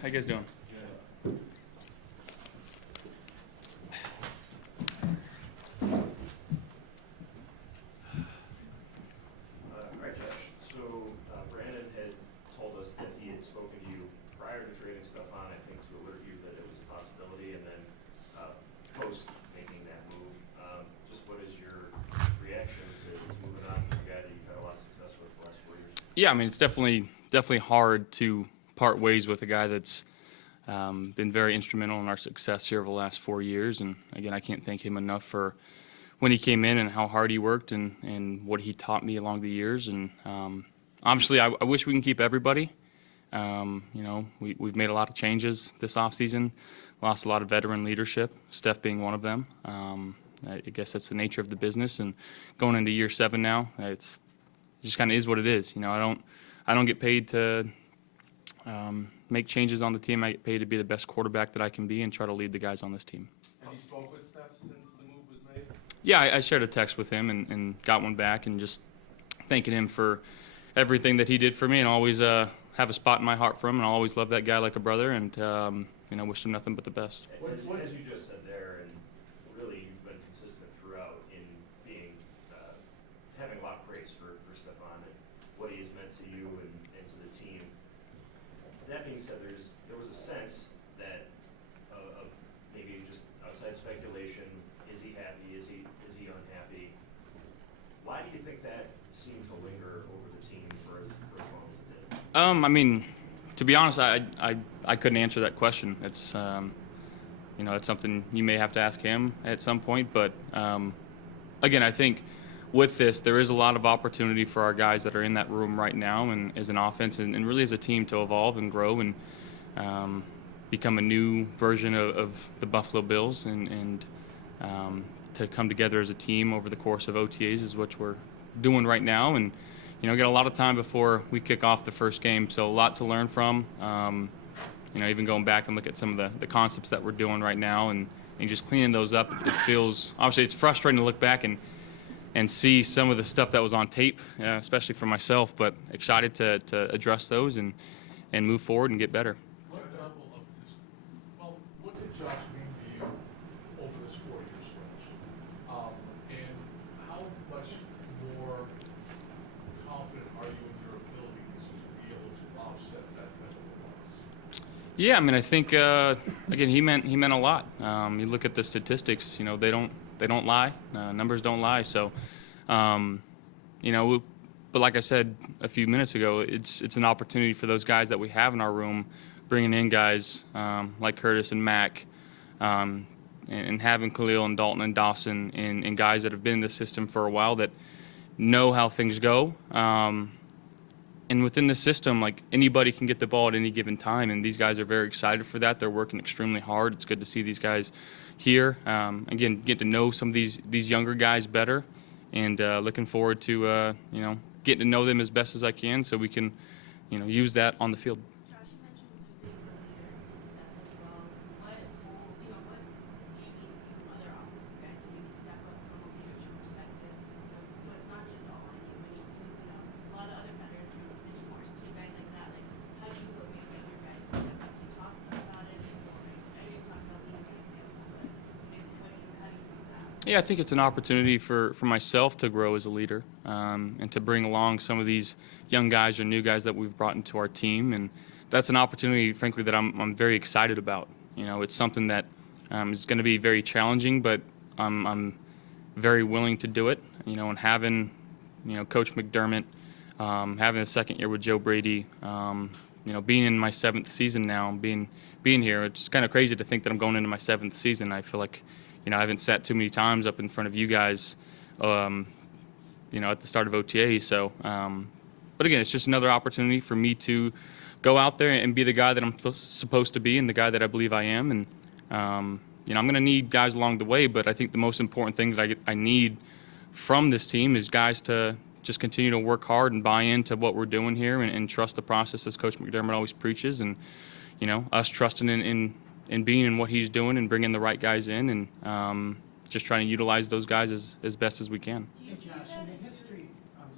How you guys doing? All right, Josh. So Brandon had told us that he had spoken to you prior to trading stuff on, I think, to alert you that it was a possibility, and then post making that move. Just what is your reaction to moving on from a guy that you've had a lot of success with the last 4 years? Yeah, I mean, it's definitely hard to part ways with a guy that's been very instrumental in our success here over the last 4 years. And again, I can't thank him enough for when he came in and how hard he worked and what he taught me along the years. And obviously, I wish we can keep everybody. We've made a lot of changes this offseason, lost a lot of veteran leadership, Steph being one of them. I guess that's the nature of the business. And going into year 7 now, it just kind of is what it is. I don't get paid to make changes on the team. I get paid to be the best quarterback that I can be and try to lead the guys on this team. Have you spoke with Steph since the move was made? Yeah, I shared a text with him and got one back and just thanking him for everything that he did for me, and always have a spot in my heart for him, and I'll always love that guy like a brother, and wish him nothing but the best. As you just said there, and really you've been consistent throughout in being having a lot of praise for Stephon and what he has meant to you and to the team. That being said, there was a sense that of maybe just outside speculation. Is he happy? Is he unhappy? Why do you think that seemed to linger over the team for as long as it did? I mean, to be honest, I couldn't answer that question. It's it's something you may have to ask him at some point. But again, I think with this, there is a lot of opportunity for our guys that are in that room right now, and as an offense, and really as a team, to evolve and grow and become a new version of the Buffalo Bills, and to come together as a team over the course of OTAs is what we're doing right now. And got a lot of time before we kick off the first game, so a lot to learn from. Even going back and look at some of the concepts that we're doing right now, and just cleaning those up. It feels, obviously, it's frustrating to look back and see some of the stuff that was on tape, especially for myself, but excited to address those and move forward and get better. What level of this? Well, what did Josh mean to you over this 4-year stretch? And how much more confident are you in your abilities to be able to offset that type of loss? Yeah, I mean, I think again, he meant a lot. You look at the statistics, they don't lie. Numbers don't lie. So, but like I said a few minutes ago, it's an opportunity for those guys that we have in our room, bringing in guys like Curtis and Mac, and having Khalil and Dalton and Dawson and guys that have been in the system for a while that know how things go. And within the system, like, anybody can get the ball at any given time, and these guys are very excited for that. They're working extremely hard. It's good to see these guys here. Again, get to know some of these younger guys better, and looking forward to getting to know them as best as I can, so we can use that on the field. Josh, you mentioned losing the leader and stuff as well. What do you need to see from other offensive guys to maybe step up from a leadership perspective? So it's not just all on you, because a lot of other veterans are bench force, so guys like that. Like, how do you go maybe get your guys to step up? Do you talk to them about it? I know you talked about leading by example, but basically, how do you do that? Yeah, I think it's an opportunity for myself to grow as a leader, and to bring along some of these young guys or new guys that we've brought into our team. And that's an opportunity, frankly, that I'm very excited about. It's something that is going to be very challenging, but I'm very willing to do it. And having, Coach McDermott, having a second year with Joe Brady, being in my 7th season now, being here, it's kind of crazy to think that I'm going into my 7th season. I feel like, I haven't sat too many times up in front of you guys, at the start of OTA. So, but again, it's just another opportunity for me to go out there and be the guy that I'm supposed to be, and the guy that I believe I am. And, I'm going to need guys along the way, but I think the most important thing that I need from this team is guys to just continue to work hard and buy into what we're doing here, and trust the process, as Coach McDermott always preaches, and us trusting in being in what he's doing and bringing the right guys in, and just trying to utilize those guys as best as we can. Hey Josh, in the history of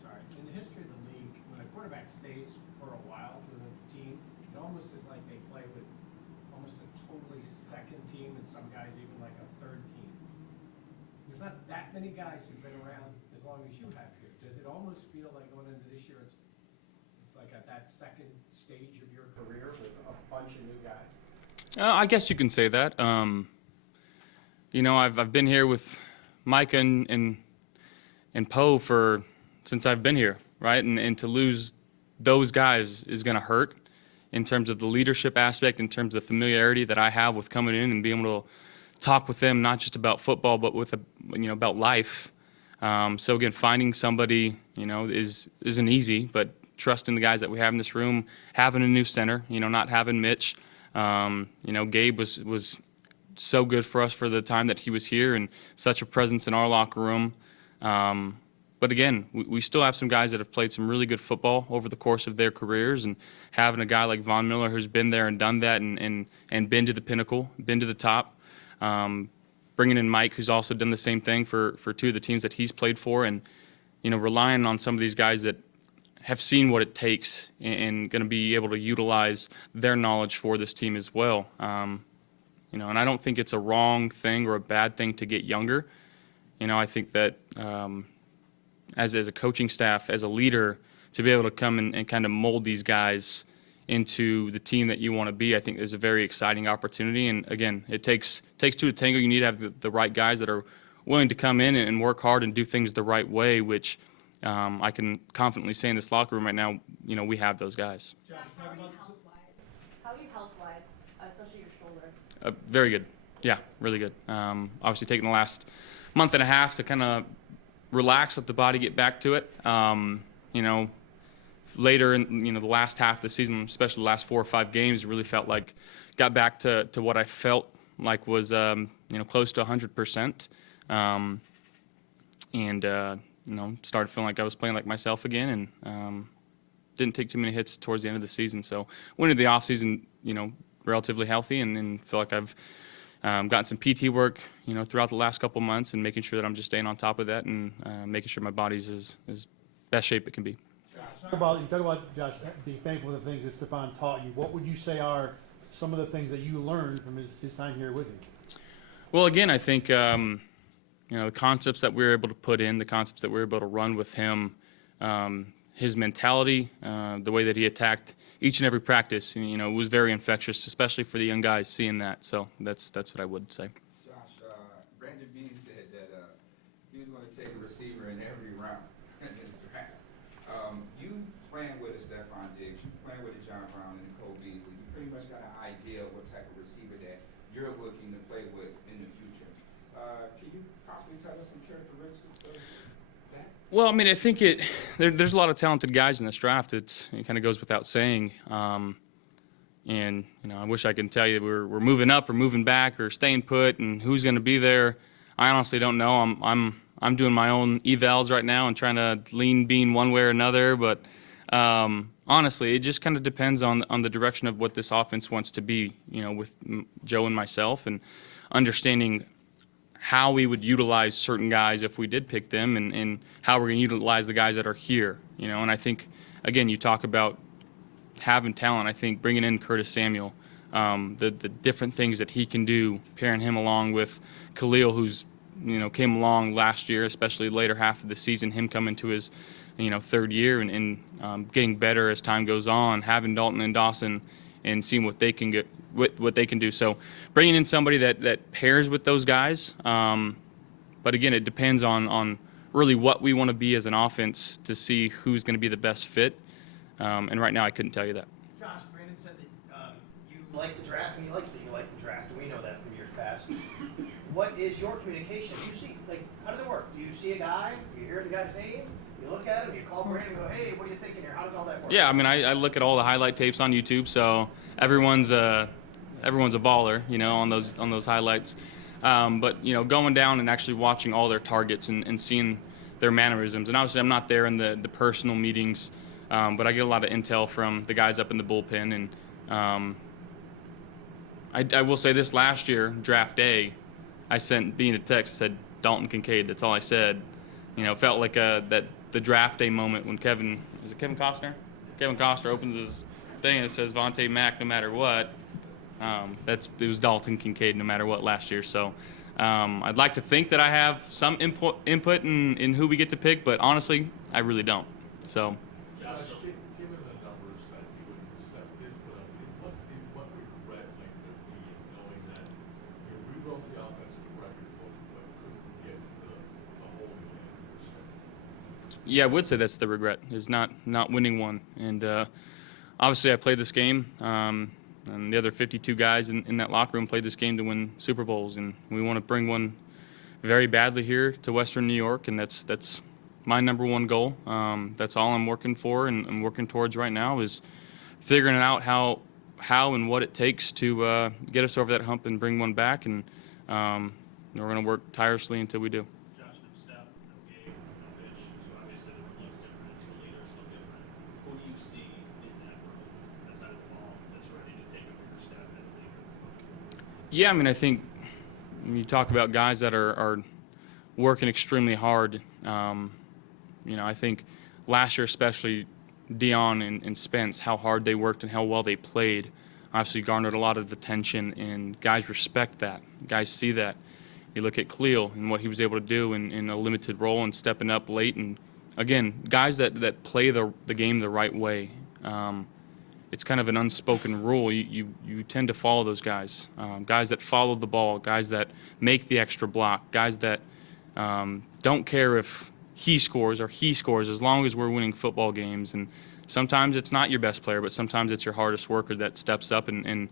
the league, when a quarterback stays for a while with a team, it almost is like they play with many guys who've been around as long as you have here. Does it almost feel like going into this year, it's like at that second stage of your career with a bunch of new guys? I guess you can say that. I've been here with Micah and Poe since I've been here, right? And to lose those guys is going to hurt in terms of the leadership aspect, in terms of the familiarity that I have with coming in and being able to talk with them, not just about football, but about life. So again, finding somebody, isn't easy, but trusting the guys that we have in this room, having a new center, not having Mitch. Gabe was so good for us for the time that he was here and such a presence in our locker room. But again, we still have some guys that have played some really good football over the course of their careers, and having a guy like Von Miller who's been there and done that and been to the pinnacle, been to the top. Bringing in Mike, who's also done the same thing for two of the teams that he's played for, and relying on some of these guys that have seen what it takes and going to be able to utilize their knowledge for this team as well. And I don't think it's a wrong thing or a bad thing to get younger. I think that as a coaching staff, as a leader, to be able to come and kind of mold these guys into the team that you want to be, I think is a very exciting opportunity. And again, it takes two to tango. You need to have the right guys that are willing to come in and work hard and do things the right way, which I can confidently say in this locker room right now, we have those guys. Josh, how are you health-wise? How are you health-wise, especially your shoulder? Very good. Yeah, really good. Obviously taking the last month and a half to kind of relax, let the body get back to it. Later in the last half of the season, especially the last 4 or 5 games, it really felt like got back to what I felt like was close to 100%. Started feeling like I was playing like myself again, and didn't take too many hits towards the end of the season. So went into the offseason, relatively healthy, and feel like I've gotten some PT work, throughout the last couple months, and making sure that I'm just staying on top of that and making sure my body's as best shape it can be. You talk about Josh being thankful for the things that Stefan taught you. What would you say are some of the things that you learned from his time here with you? Well, again, I think the concepts that we were able to put in, the concepts that we were able to run with him, his mentality, the way that he attacked each and every practice, was very infectious, especially for the young guys seeing that. So that's what I would say. Josh, Brandon Beane said that he was going to take a receiver in every round in his draft. You playing with a Stephon Diggs, you playing with a John Brown and a Cole Beasley, you pretty much got an idea of what type of receiver that you're looking to play with in the future. Can you possibly tell us some characteristics of that? Well, I mean, I think there's a lot of talented guys in this draft. It kind of goes without saying. And I wish I could tell you we're moving up or moving back or staying put and who's going to be there. I honestly don't know. I'm doing my own evals right now and trying to lean Bean one way or another. But honestly, it just kind of depends on the direction of what this offense wants to be. With Joe and myself, and understanding how we would utilize certain guys if we did pick them, and how we're going to utilize the guys that are here. And I think, again, you talk about having talent. I think bringing in Curtis Samuel, the different things that he can do, pairing him along with Khalil, who's came along last year, especially later half of the season, him coming to his third year and getting better as time goes on, having Dalton and Dawson and seeing what they can get, what they can do. So bringing in somebody that pairs with those guys. But again, it depends on really what we want to be as an offense to see who's going to be the best fit. And right now I couldn't tell you that. Josh, Brandon said that you like the draft, and he likes that you like the draft, and we know that from years past. What is your communication? You see, how does it work? Do you see a guy, you hear the guy's name, you look at him, you call Brandon and go, hey, what are you thinking here? How does all that work? Yeah, I mean, I look at all the highlight tapes on YouTube, so everyone's a baller, on those highlights. But going down and actually watching all their targets and seeing their mannerisms. And obviously, I'm not there in the personal meetings, but I get a lot of intel from the guys up in the bullpen. And I will say this: last year, draft day, I sent Bean a text, said Dalton Kincaid. That's all I said. Felt like the draft day moment when Kevin Costner? Kevin Costner opens his thing and it says Vontae Mack no matter what. It was Dalton Kincaid no matter what last year. So I'd like to think that I have some input in who we get to pick, but honestly, I really don't. So. Josh, given the numbers that you and Steph did put up, what regret might there be in knowing that you rewrote the offensive record book but couldn't get the holding man? Yeah, I would say that's the regret, is not winning one. And obviously I played this game, and the other 52 guys in that locker room played this game to win Super Bowls, and we want to bring one very badly here to Western New York, and that's my number one goal. That's all I'm working for and I'm working towards right now, is figuring out how and what it takes to get us over that hump and bring one back, and we're going to work tirelessly until we do. Josh, no Steph, no Gabe, no Mitch, so obviously the room looks different, and two leaders look different. Who do you see in that room, that side of the ball, that's ready to take a bigger step as a leader? Yeah, I mean, I think when you talk about guys that are working extremely hard, I think last year especially, Dion and Spence, how hard they worked and how well they played, obviously garnered a lot of attention, and guys respect that. Guys see that. You look at Cleo and what he was able to do in a limited role and stepping up late. And again, guys that play the game the right way. It's kind of an unspoken rule. You tend to follow those guys. Guys that follow the ball, guys that make the extra block, guys that don't care if he scores or he scores, as long as we're winning football games. And sometimes it's not your best player, but sometimes it's your hardest worker that steps up and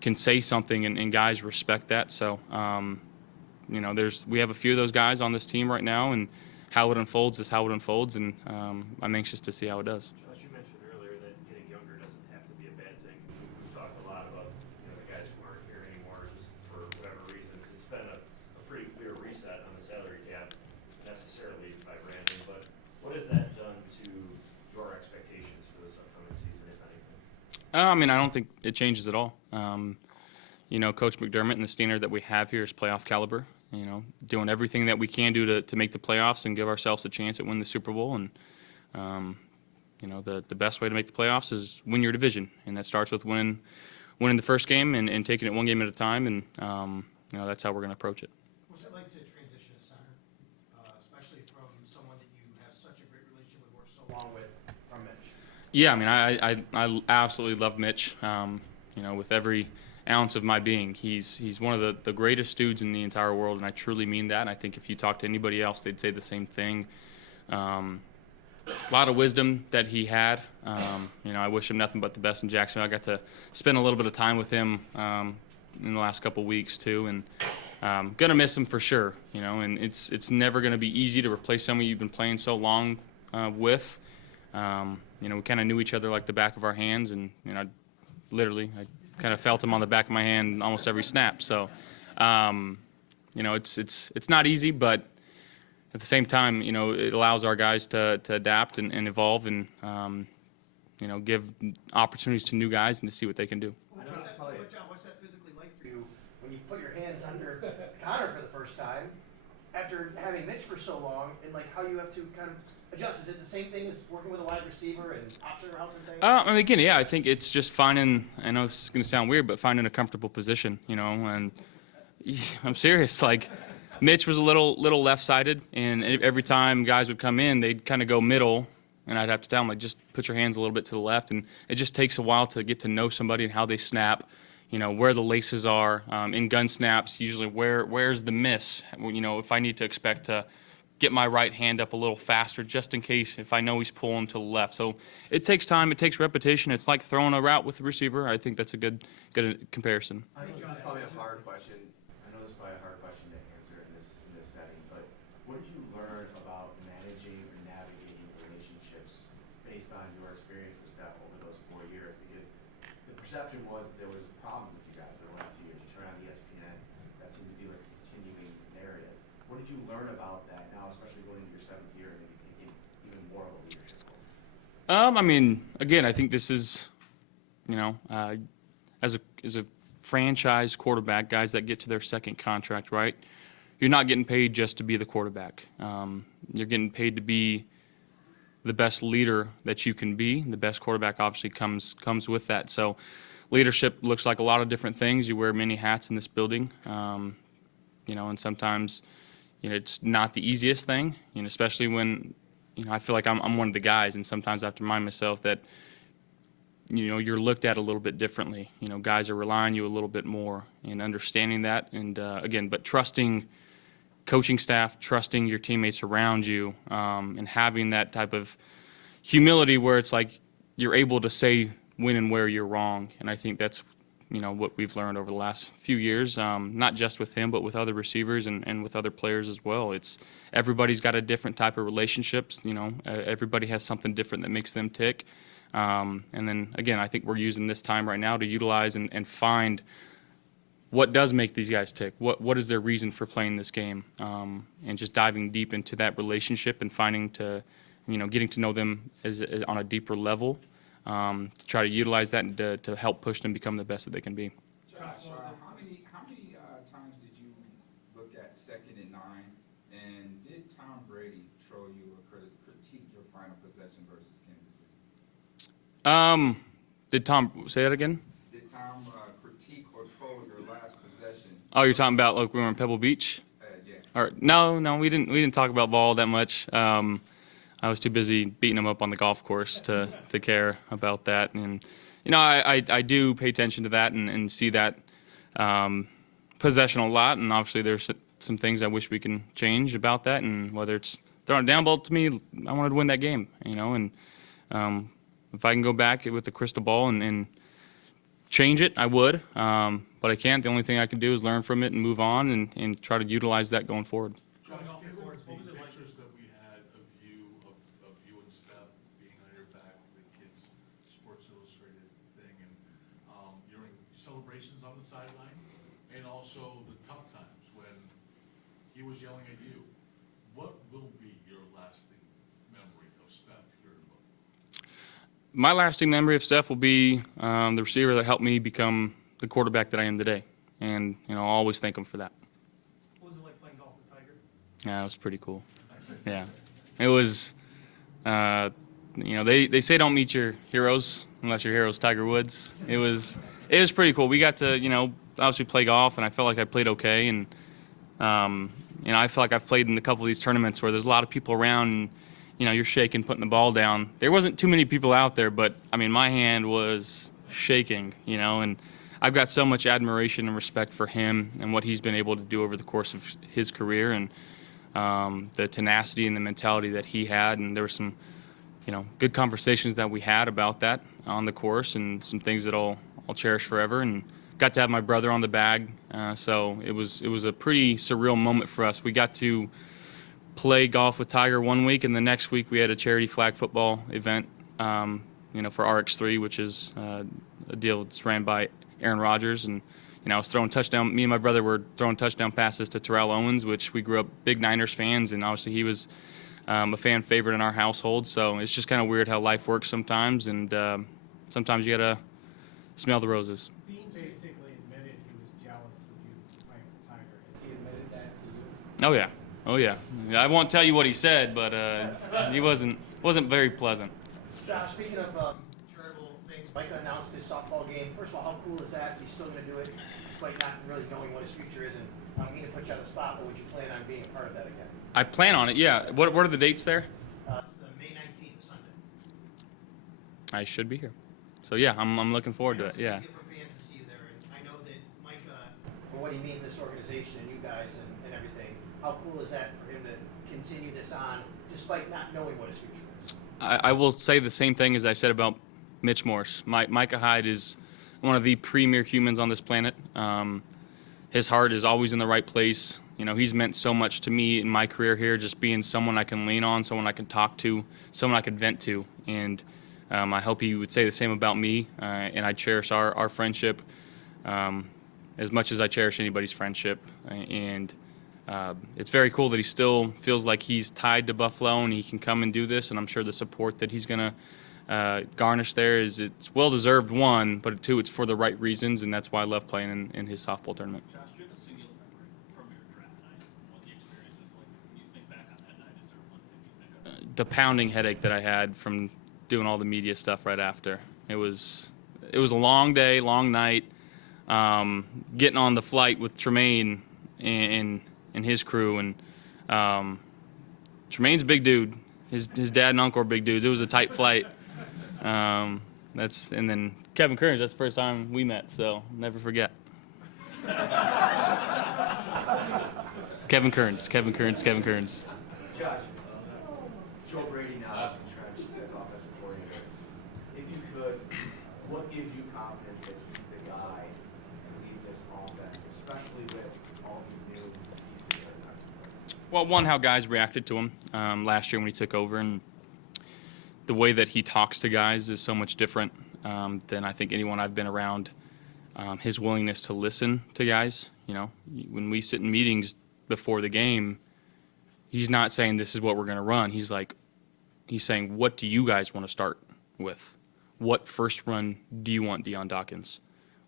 can say something, and guys respect that. So, we have a few of those guys on this team right now, and how it unfolds is how it unfolds, and I'm anxious to see how it does. Josh, you mentioned earlier that getting younger doesn't have to be a bad thing. We've talked a lot about the guys who aren't here anymore just for whatever reasons. It's been a pretty clear reset on the salary cap, necessarily by Brandon, but what has that done to your expectations for this upcoming season, if anything? I don't think it changes at all. Coach McDermott and the standard that we have here is playoff caliber. Doing everything that we can do to make the playoffs and give ourselves a chance at winning the Super Bowl. And, the best way to make the playoffs is win your division. And that starts with winning the first game and taking it one game at a time. And, that's how we're going to approach it. What's it like to transition to center, especially from someone that you have such a great relationship with, worked so long with, from Mitch? Yeah, I absolutely love Mitch. With every ounce of my being, he's one of the greatest dudes in the entire world, and I truly mean that. And I think if you talk to anybody else, they'd say the same thing. A lot of wisdom that he had. I wish him nothing but the best in Jacksonville. I got to spend a little bit of time with him in the last couple of weeks too, and gonna miss him for sure. And it's never gonna be easy to replace someone you've been playing so long with. We kind of knew each other like the back of our hands, and I kind of felt him on the back of my hand almost every snap. So, it's not easy, but at the same time, it allows our guys to adapt and evolve and, give opportunities to new guys and to see what they can do. What's that physically like for you when you put your hands under Connor for the first time after having Mitch for so long, and how you have to kind of adjust? Is it the same thing as working with a wide receiver and option routes and things? I think it's just finding, I know this is going to sound weird, but finding a comfortable position, and I'm serious. Mitch was a little left-sided, and every time guys would come in, they'd kind of go middle, and I'd have to tell them, just put your hands a little bit to the left, and it just takes a while to get to know somebody and how they snap, where the laces are. In gun snaps, usually where's the miss, if I need to expect to get my right hand up a little faster just in case if I know he's pulling to the left. So it takes time, it takes repetition. It's like throwing a route with the receiver. I think that's a good comparison. I know this is probably a hard question. to answer in this setting, but what did you learn about managing or navigating relationships based on your experience with Steph over those 4 years? Because the perception was that there was a problem with you guys over the last 2 years. You turn on ESPN, that seemed to be like a continuing narrative. What did you learn about that now, especially going into your 7th year and maybe taking even more of a leadership role? Again, I think this is, as a franchise quarterback, guys that get to their second contract, right? You're not getting paid just to be the quarterback. You're getting paid to be the best leader that you can be. The best quarterback obviously comes with that. So leadership looks like a lot of different things. You wear many hats in this building. and sometimes, it's not the easiest thing, especially when, I feel like I'm one of the guys, and sometimes I have to remind myself that, you're looked at a little bit differently. Guys are relying on you a little bit more, and understanding that, and again, but trusting coaching staff, trusting your teammates around you, and having that type of humility where it's like you're able to say when and where you're wrong. And I think that's, what we've learned over the last few years, not just with him, but with other receivers and with other players as well. It's everybody's got a different type of relationships. Everybody has something different that makes them tick. And then, again, I think we're using this time right now to utilize and find what does make these guys tick. What is their reason for playing this game? And just diving deep into that relationship and finding getting to know them on a deeper level, to try to utilize that and to help push them become the best that they can be. Josh, how many times did you look at 2nd and 9, and did Tom Brady throw you or critique your final possession versus Kansas City? Did Tom say that again? Did Tom critique or throw your last possession? Oh, you're talking about like we were in Pebble Beach? Yeah. Or no, we didn't talk about ball that much. I was too busy beating him up on the golf course to care about that. And, I do pay attention to that and see that possession a lot. And obviously there's some things I wish we can change about that. And whether it's throwing a down ball to me, I wanted to win that game, and if I can go back with the crystal ball and change it, I would. But I can't. The only thing I can do is learn from it and move on and try to utilize that going forward. Josh, given the pictures that we had of you and Steph being on your back with the kids' Sports Illustrated thing, and your celebrations on the sideline, and also the tough times when he was yelling at you, what will be your lasting memory of Steph here in Boca? My lasting memory of Steph will be the receiver that helped me become the quarterback that I am today. And, I'll always thank him for that. What was it like playing golf with Tiger? Yeah, it was pretty cool. Yeah. It was, they say don't meet your heroes unless your hero's Tiger Woods. It was pretty cool. We got to, obviously play golf, and I felt like I played okay. And, I feel like I've played in a couple of these tournaments where there's a lot of people around and, you're shaking, putting the ball down. There wasn't too many people out there, but, my hand was shaking, and I've got so much admiration and respect for him and what he's been able to do over the course of his career, and the tenacity and the mentality that he had. And there were some, good conversations that we had about that on the course, and some things that I'll cherish forever. And got to have my brother on the bag, so it was a pretty surreal moment for us. We got to play golf with Tiger one week, and the next week we had a charity flag football event, for RX3, which is a deal that's ran by Aaron Rodgers. And I was throwing touchdown. Me and my brother were throwing touchdown passes to Terrell Owens, which we grew up big Niners fans, and obviously he was a fan favorite in our household. So it's just kind of weird how life works sometimes, and sometimes you gotta smell the roses. Bean basically admitted he was jealous of you playing for Tiger. Has he admitted that to you? Oh yeah. I won't tell you what he said, but he wasn't very pleasant. Josh, speaking of charitable things, Micah announced his softball game. First of all, how cool is that? He's still going to do it, despite not really knowing what his future is. And I don't mean to put you on the spot, but would you plan on being a part of that again? I plan on it, yeah. What are the dates there? It's the May 19th, Sunday. I should be here. So yeah, I'm looking forward to it, yeah. It's for fans to see you there. And I know that Micah, for what he means to this organization and you guys and everything, how cool is that for him to continue this on, despite not knowing what his future is? I will say the same thing as I said about Mitch Morse. Micah Hyde is one of the premier humans on this planet. His heart is always in the right place. He's meant so much to me in my career here, just being someone I can lean on, someone I can talk to, someone I can vent to. And I hope he would say the same about me. And I cherish our friendship as much as I cherish anybody's friendship. And it's very cool that he still feels like he's tied to Buffalo and he can come and do this. And I'm sure the support that he's going to garnish there it's well-deserved, one, but two, it's for the right reasons. And that's why I love playing in his softball tournament. Josh, do you have a singular memory from your draft night and what the experience was like? When you think back on that night, is there one thing you think of? The pounding headache that I had from doing all the media stuff right after. It was a long day, long night. Getting on the flight with Tremaine and his crew. And Tremaine's a big dude. His dad and uncle are big dudes. It was a tight flight. And then Kevin Kearns, that's the first time we met, so never forget. Kevin Kearns. Josh, Joe Brady now has been entrenched as offensive coordinator. If you could, what gives you confidence that he's the guy to lead this offense, especially with all these new pieces that are not in place? Well, one, how guys reacted to him last year when he took over, and the way that he talks to guys is so much different than I think anyone I've been around. His willingness to listen to guys, when we sit in meetings before the game, he's not saying this is what we're going to run. He's saying, what do you guys want to start with? What first run do you want Deion Dawkins?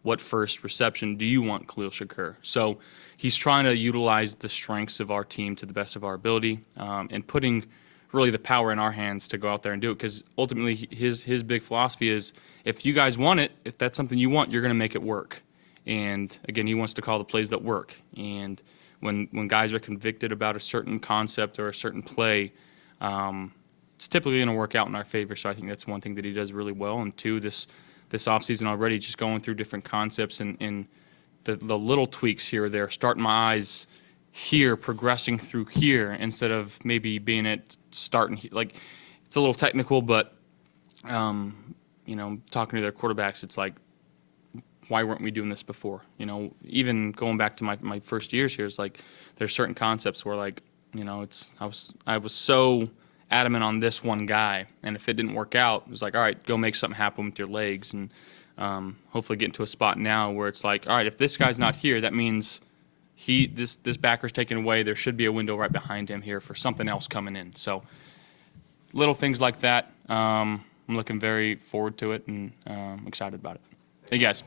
What first reception do you want Khalil Shakur? So he's trying to utilize the strengths of our team to the best of our ability and putting really the power in our hands to go out there and do it, because ultimately his big philosophy is, if you guys want it, if that's something you want, you're going to make it work. And again, he wants to call the plays that work. And when guys are convicted about a certain concept or a certain play, it's typically going to work out in our favor. So I think that's one thing that he does really well. And two, this offseason already, just going through different concepts and the little tweaks here or there, starting my eyes here, progressing through here, instead of maybe being at starting like, it's a little technical, but talking to their quarterbacks, it's like, why weren't we doing this before? Even going back to my first years here, it's like there's certain concepts where I was so adamant on this one guy, and if it didn't work out, it was like, all right, go make something happen with your legs, and hopefully get into a spot now where it's like, all right, if this guy's not here, that means this backer's taken away. There should be a window right behind him here for something else coming in. So little things like that. I'm looking very forward to it and excited about it. Hey guys.